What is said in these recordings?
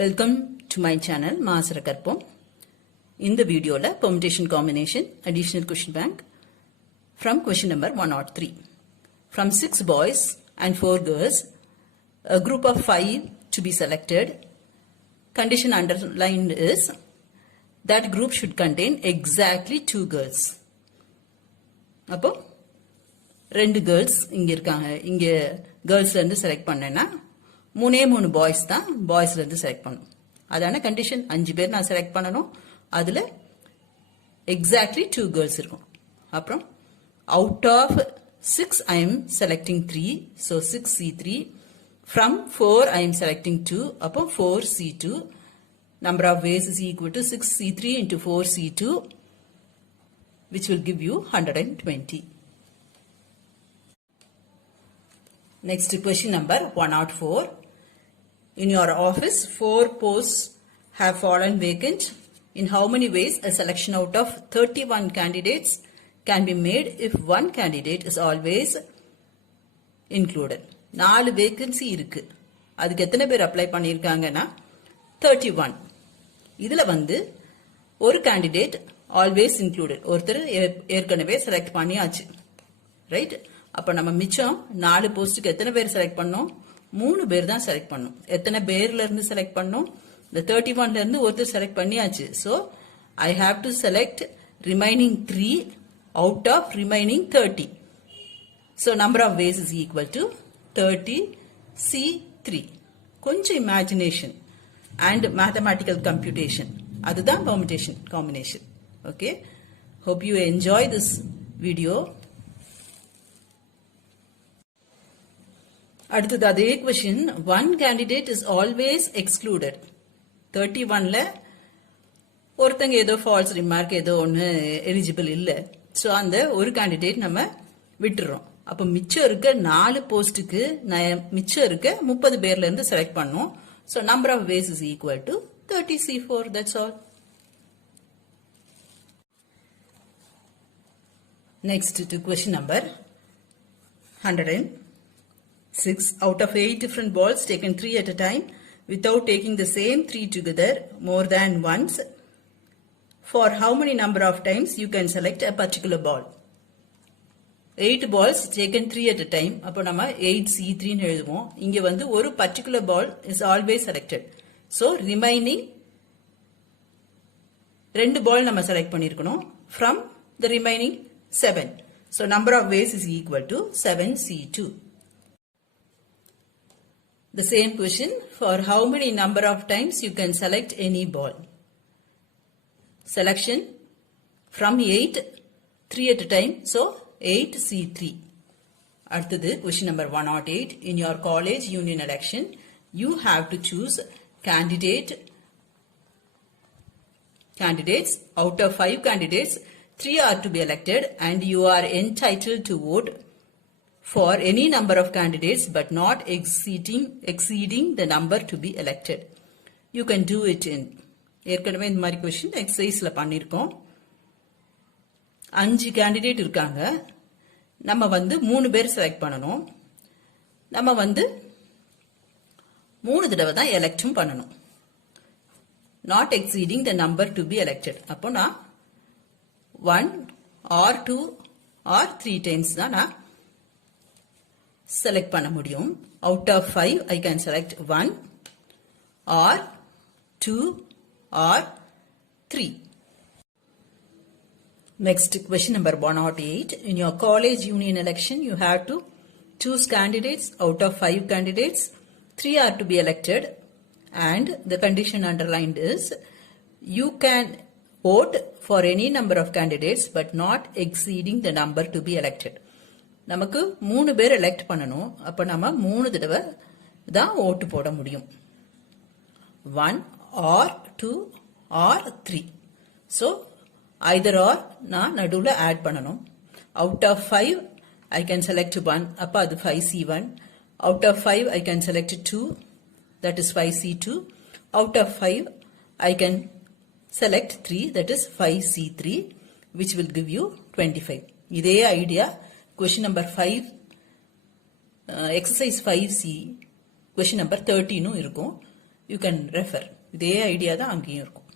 Welcome to my channel Maasara Karpom. In the video la permutation combination additional question bank from question number 103. From 6 boys and 4 girls, a group of 5 to be selected. Condition underlined is that group should contain exactly 2 girls. அப்போ 2 girls இங்க இருக்காங்க. இங்க girlsல இருந்து செலக்ட் பண்ணேன்னா 3 பாய்ஸ் தான் பாய்ஸ்ல இருந்து செலக்ட் பண்ணணும். அதான கண்டிஷன். 5 பேர் நான் செலக்ட் பண்ணணும். அதுல எக்ஸாக்ட்லி 2 கேர்ள்ஸ் இருக்கும். அப்புறம் out of 6 I am selecting 3. So 6C3. From 4 I am selecting 2. அப்போ 4C2. Number of ways is equal to 6C3 into 4C2, which will give you 120. Next question number 104. In your office, 4 posts have fallen vacant. In how many ways a selection out of 31 candidates can be made if one candidate is always included? 4 vacancy இருக்கு. அதுக்கு எத்தனை பேர் அப்ளை பண்ணிருக்காங்கன்னா 31. இதுல வந்து ஒரு candidate always included, ஒருத்தர் ஏற்கனவே செலக்ட் பண்ணியாச்சு, ரைட்? அப்ப நம்ம மிச்சம் 4 போஸ்டுக்கு எத்தனை பேர் செலக்ட் பண்ணோம்? 3 பேர் தான் செலக்ட் பண்ணோம். எத்தனை பேர்ல இருந்து செலக்ட் பண்ணோம்? இந்த 31ல இருந்து ஒருத்தர் செலக்ட் பண்ணியாச்சு. So I have to select remaining 3 out of remaining 30. So number of ways is equal to 30C3. கொஞ்சம் imagination and mathematical computation. அதுதான் permutation combination. Okay. Hope you enjoy this video. அடுத்தது அதே question. One candidate is always excluded. 31ல ஒருத்தங்க ஏதோ falls remark ஏதோ ஒன்று எலிஜிபிள் இல்லை. ஸோ அந்த ஒரு கேண்டிடேட் நம்ம விட்டுறோம். அப்போ மிச்சம் இருக்க 4 போஸ்ட்டுக்கு மிச்சம் இருக்க 30 பேர்ல இருந்து செலக்ட் பண்ணோம். So number of ways is equal to 30C4. That's all. Next to question number 106. Out of 8 different balls taken 3 at a time without taking the same 3 together more than once, for how many number of times you can select a particular ball? 8 balls taken 3 at a time. அப்போ நம்ம 8C3 ன்னு எழுதுவோம். இங்க வந்து ஒரு particular ball is always selected. So remaining 2 ball நம்ம select பண்ணிருக்கணும் from the remaining 7. So number of ways is equal to 7C2. The same question, for how many number of times you can select any ball? Selection from 8, 3 at a time, so 8C3. அடுத்தது question number 108. In your college union election, you have to choose candidates. Out of 5 candidates, 3 are to be elected and you are entitled to vote for any number of candidates but not exceeding the number to be elected. You can do it in ஏற்கனவே இந்த மாதிரி क्वेश्चन எக்ஸசைஸ்ல பண்ணிருக்கோம். 5 கேண்டிடேட் இருக்காங்க. நம்ம வந்து 3 பேர் செலக்ட் பண்ணனும். நம்ம வந்து 3 தடவை தான் எலெக்டும் பண்ணனும். not exceeding the number to be elected. அப்போ நான் 1 or 2 or 3 times தான் நான் select பண்ண முடியும். Out of 5 I can select 1 or 2 or 3. Next question number 108. In your college union election you have to choose candidates. Out of 5 candidates 3 are to be elected and the condition underlined is you can vote for any number of candidates but not exceeding the number to be elected. நமக்கு 3 பேர் எலெக்ட் பண்ணணும். அப்ப நம்ம 3 தடவை தான் ஓட்டு போட முடியும். 1 or 2 or 3. So either or நான் நடுவுல ஆட் பண்ணணும். Out of 5 I can select 1. அப்ப அது 5C1. Out of 5 I can select 2. That is 5C2. Out of 5 I can select 3. That is 5C3, which will give you 25. இதே idea question number 5 exercise 5C question number 13 இருக்கும். you can refer. இதே ஐடியா தான் அங்கேயும் இருக்கும்.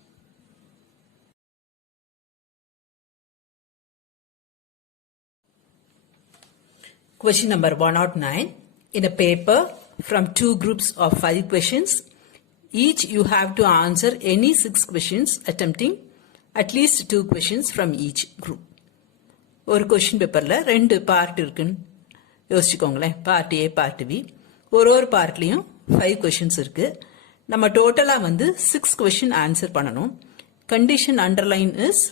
Question number 109. In a paper from 2 groups of 5 questions, each you have to answer any 6 questions attempting at least 2 questions from each group. ஒரு question பேப்பர்ல 2 part இருக்குன்னு யோசிச்சுக்கோங்களேன். Part A, part B. ஒரு பார்ட்லயும் 5 கொஸ்டின்ஸ் இருக்கு. நம்ம டோட்டலா 6 கொஸ்டின் ஆன்சர் பண்ணணும். Condition underline is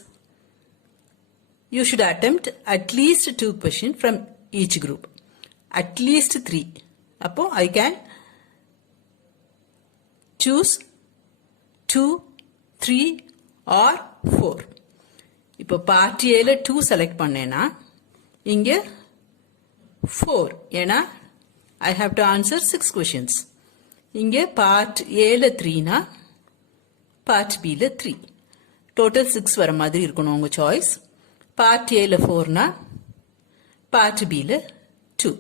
you should attempt at least 2 questions from each group. At least 3. அப்போ I can choose 2, 3 or 4. இப்போ பார்ட் ஏல 2 செலக்ட் பண்ணேனா இங்க 4. ஏனா I have to answer 6 questions. இங்க பார்ட் ஏல 3 னா பார்ட் பி ல 3. டோட்டல் 6 வர மாதிரி இருக்கணும் உங்க சாய்ஸ். பார்ட் ஏல 4 னா பார்ட் பி ல 2.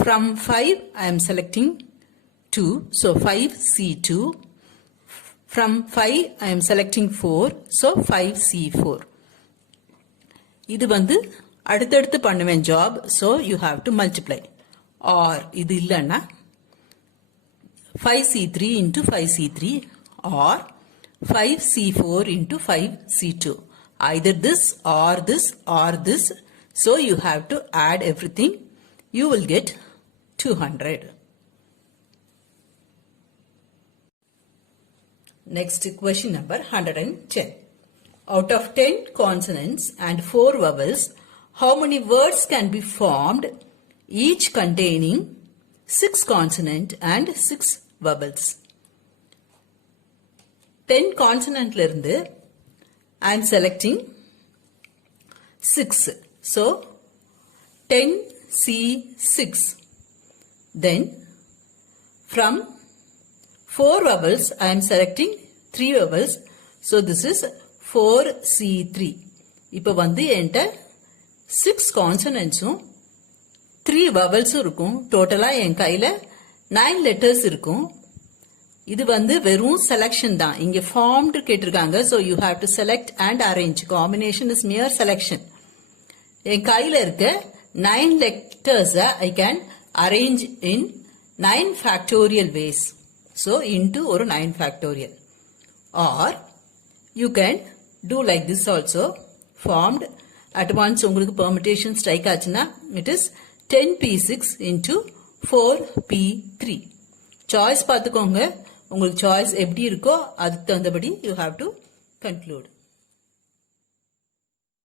From 5 I am selecting 2, so 5C2. From 5 I am selecting 4, so 5C4. இது அடுத்தடுத்து பண்ணுவேன் job, so you have to multiply. Or இது இல்லன்னா 5C3 into 5C3 or 5C4 into 5C2. Either this or this or this. So you have to add everything. You will get 200. Next question number 110. Out of 10 consonants and 4 vowels, how many words can be formed, each containing 6 consonant and 6 vowels? 10 consonant la irundhu I am selecting 6. So 10C6. Then from 4 vowels I am selecting 3 vowels. So this is 4C3. இப்போ என்கிட்ட 6 consonants 3 vowels இருக்கும். டோட்டலா என் கையில 9 letters இருக்கும். இது வெறும் செலக்ஷன் தான். இங்க ஃபார்ம்டு கேட்டிருக்காங்க. so you have to select and arrange. combination is mere selection. என் கையில இருக்க 9 letters I can arrange in 9 factorial ways. So into ஒரு 9 factorial. Or you can do like this also. Formed at once உங்களுக்கு permutation strike ஆச்சுன்னா it is 10p6 into 4p3. Choice பார்த்துக்கோங்க. உங்களுக்கு சாய்ஸ் எப்படி இருக்கோ அதுக்கு தகுந்தபடி you have to conclude.